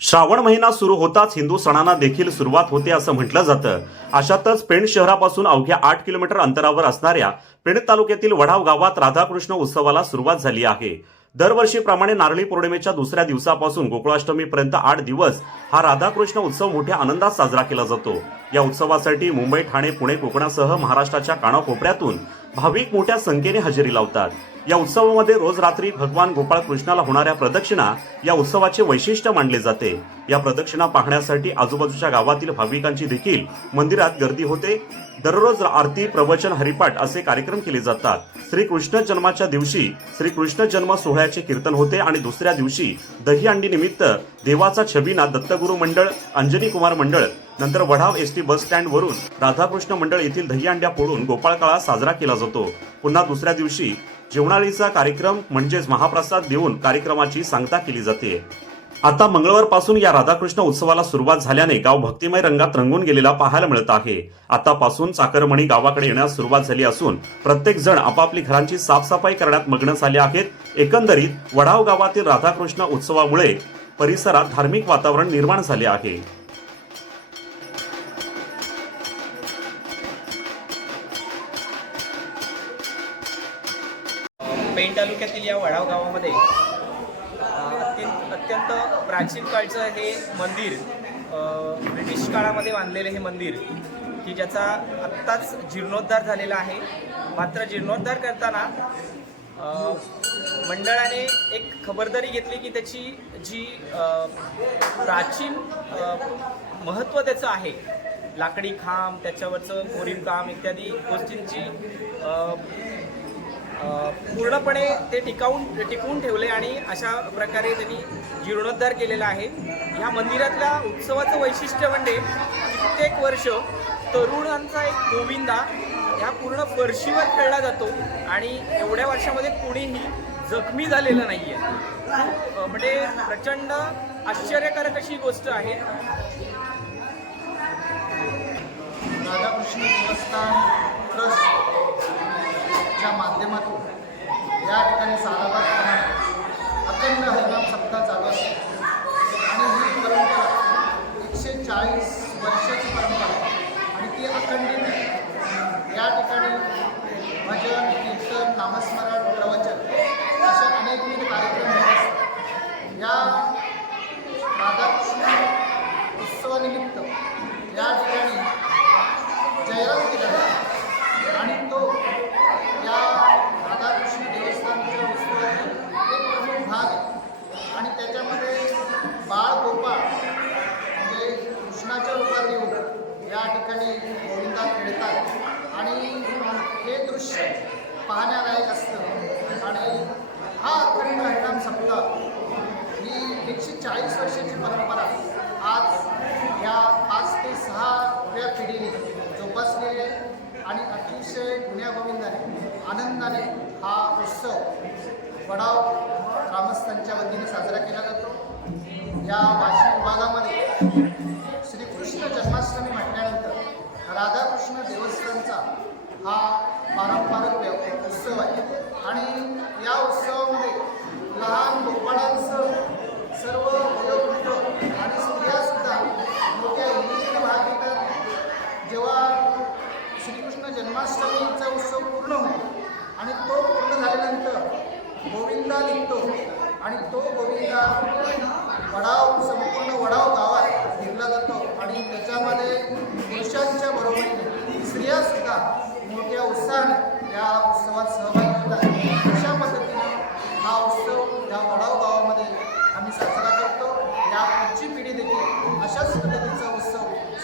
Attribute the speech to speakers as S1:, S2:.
S1: श्रावण महिना सुरू होताच हिंदू सणांना देखील सुरुवात होते असं म्हटलं जातं. अशातच पेण शहरापासून अवघ्या आठ किलोमीटर अंतरावर असणाऱ्या पेण तालुक्यातील वढाव गावात राधाकृष्ण उत्सवाला सुरुवात झाली आहे. दरवर्षीप्रमाणे नारळी पौर्णिमेच्या दुसऱ्या दिवसापासून गोकुळाष्टमीपर्यंत आठ दिवस हा राधाकृष्ण उत्सव मोठ्या आनंदात साजरा केला जातो. या उत्सवासाठी मुंबई ठाणे पुणे कोकणासह महाराष्ट्राच्या कानाकोपऱ्यातून भाविक मोठ्या संख्येने हजेरी लावतात. या उत्सवामध्ये रोज रात्री भगवान गोपाळ कृष्णाला होणाऱ्या प्रदक्षिणा या उत्सवाचे वैशिष्ट्य मानले जाते. या प्रदक्षिणा पाहण्यासाठी आजूबाजूच्या गावातील भाविकांची देखील मंदिरात गर्दी होते. दररोज आरती प्रवचन हरिपाठ असे कार्यक्रम केले जातात. श्री कृष्ण जन्माच्या दिवशी श्री कृष्ण जन्म सोहळ्याचे कीर्तन होते आणि दुसऱ्या दिवशी दहीहंडी निमित्त देवाचा छबिना दत्तगुरु मंडळ अंजनी कुमार मंडळ नंतर वढाव एस टी बस स्टँड वरून राधाकृष्ण मंडळ येथील दहीहंड्या फोडून गोपाळकाळा साजरा केला जातो. पुन्हा दुसऱ्या दिवशी जेवणाळीचा कार्यक्रम म्हणजेच महाप्रसाद देऊन कार्यक्रमाची सांगता केली जाते. आता मंगळवारपासून या राधाकृष्ण उत्सवाला सुरुवात झाल्याने गाव भक्तिमय रंगात रंगून गेलेला पाहायला मिळत आहे. आतापासून चाकरमणी गावाकडे येण्यास सुरुवात झाली असून प्रत्येक जण आपापली घरांची साफसफाई करण्यात मग्न झाले आहेत. एकंदरीत वढाव गावातील राधाकृष्ण उत्सवामुळे परिसरात धार्मिक वातावरण निर्माण झाले आहे.
S2: पेण तालुक्यातील या वडाव गावामध्ये अत्यंत अत्यंत प्राचीन काळचं हे मंदिर ब्रिटिश काळामध्ये बांधलेलं हे मंदिर की ज्याचा आत्ताच जीर्णोद्धार झालेला आहे. मात्र जीर्णोद्धार करताना मंडळाने एक खबरदारी घेतली की त्याची जी प्राचीन महत्त्व त्याचं आहे. लाकडी खांब त्याच्यावरचं कोरीव काम इत्यादी गोष्टींची पूर्णपणे ते टिकावून टिकवून ठेवले आणि अशा प्रकारे त्यांनी जीर्णोद्धार केलेला आहे. ह्या मंदिरातल्या उत्सवाचं वैशिष्ट्य म्हणजे कित्येक वर्ष तरुणांचा एक गोविंदा ह्या पूर्ण फरशीवर खेळला जातो आणि एवढ्या वर्षामध्ये कुणीही जखमी झालेलं नाही आहे म्हणजे प्रचंड आश्चर्यकारक अशी गोष्ट आहे.
S3: राधाकृष्ण देवस्थान ट्रस्टच्या माध्यमातून या ठिकाणी सालाबादप्रमाणे अखंड हरिनाम सप्ताह चालू असतो. आणि ही परंपरा एकशे चाळीस वर्षाची परंपरा आहे आणि ती अखंडित या ठिकाणी भजन कीर्तन नामस्मरण प्रवचन असे अनेकविध कार्यक्रम होत असतात या राधाकृष्ण उत्सवानिमित्त या ठिकाणी जयराम केला जातो आणि तो या राधाकृष्ण देवस्थानच्या उत्सवातील एक प्रमुख भाग आहे आणि त्याच्यामध्ये बाळ गोपाळ म्हणजे कृष्णाच्या रूपात येऊन या ठिकाणी गोविंदा खेळतात आणि हे दृश्य पाहण्यालायक असतं आणि हा अखंड हरिनाम सप्ताह ही एकशे चाळीस वर्षाची परंपरा आज या पाच ते सहाव्या पिढीने जोपासलेली आहे आणि अतिशय गुण्यागोविंदाने आनंदाने हा उत्सव वडाव ग्रामस्थांच्या वतीने साजरा केला जातो. या वाशिम विभागामध्ये श्रीकृष्ण जन्माष्टमी म्हटल्यानंतर राधाकृष्ण देवस्थानचा हा पारंपरिक उत्सव आहे. आणि या उत्सवामध्ये लहान गोपाळांसह सर्व वयोवृद्ध आणि स्त्रियासुद्धा मोठ्या हिंदीने भाग घेतात. जेव्हा श्रीकृष्ण जन्माष्टमीचा उत्सव पूर्ण होतो आणि तो पूर्ण झाल्यानंतर गोविंदा निघतो आणि तो गोविंदा वडाव संपूर्ण वडाव गावात फिरला जातो आणि त्याच्यामध्ये पुरुषांच्या बरोबरीने